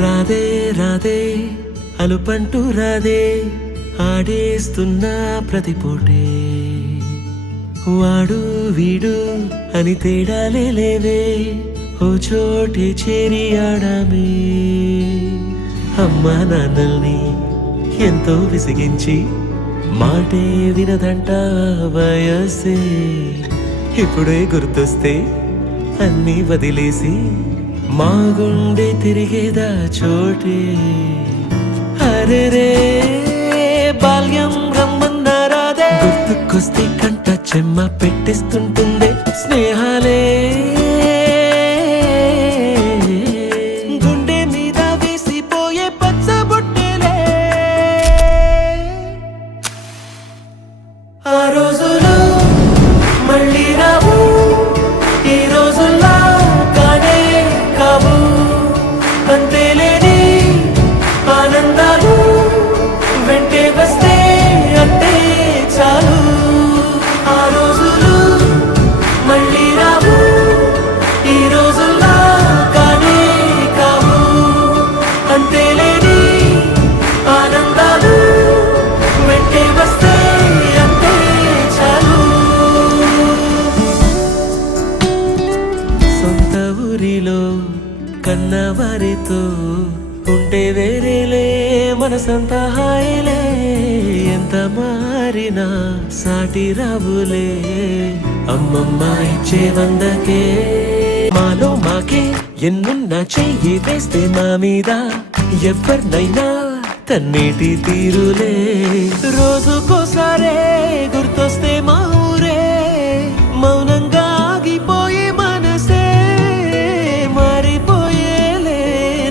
రాదే రాదే అలుపంటూ రాదే ఆడేస్తున్నా ప్రతిపోటే వాడు వీడు అని తేడాలే లేవే ఓ చోటే చేరి ఆడామే అమ్మా నాన్నల్ని ఎంతో విసిగించి మాటే వినదంట వయసే ఇప్పుడే గుర్తొస్తే అన్నీ వదిలేసి మా గుండె తిరిగేదా చోటే అరెరే బాల్యం రమ్మన్నారాదే గుర్తుకొస్తే కంట చెమ్మ పెట్టిస్తుంటుందే స్నేహాలే గుండె మీద వేసిపోయే పచ్చబొట్టెలే ఆ రోజులు మళ్ళీ రావు ఈ రోజుల్లా కానే కావు అంతేలేని ఆనందాలు వెంటే వస్తే అంటే చాలు ఆ రోజులు మళ్ళీ రావు ఈ రోజుల్లా కానే కావు అంతేలేని ఆనందాలు వెంటే వస్తే అంటే చాలు సొంత ఊరిలో కన్నవారితో ఉంటే వేరేలే మనసంతా హాయిలే ఎంత మారినా సాటి రావులే అమ్మమ్మ ఇచ్చే వందకే మాలో మాకే ఎన్నున్నా చెయ్యి వేస్తే మా మీద ఎవరినైనా తన్నేటి తీరులే రోజుకోసారే గుర్తొస్తే మా ఊరే మౌనంగా ఆగిపోయే మనసే మారిపోయేలే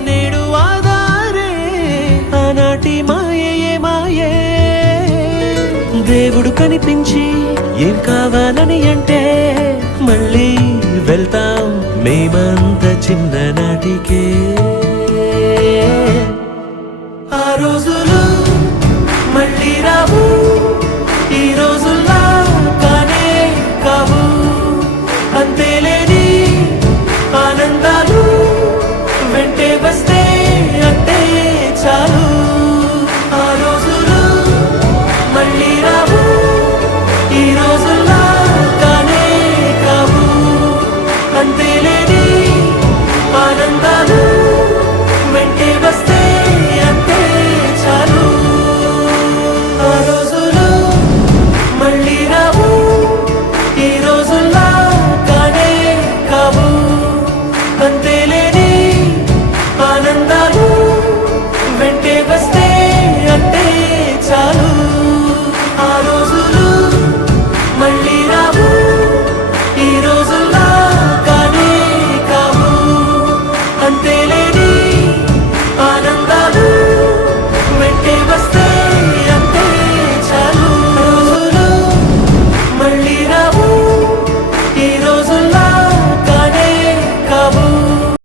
నేడు ఆధారే ఆనాటి మాయే మాయే దేవుడు కనిపించి ఏం కావాలని అంటే మళ్ళీ వెళ్తాం మేమంత చిన్ననాటికే ఆ రోజులు మళ్ళీ రావు ఈ రోజుల్లా కానే కావు అంతేలేని ఆనందాలు వెంటే వస్తే అంటే చాలు ఆ రోజులు మళ్ళీ రావు ఈ రోజుల్లా కానే కావు అంతేలేని ఆనందాలు వెంటే వస్తే అంటే చాలు ఆ రోజులు మళ్ళీ రావు ఈ రోజుల్లా కానే కావు అంతేలేని ఆనందాలు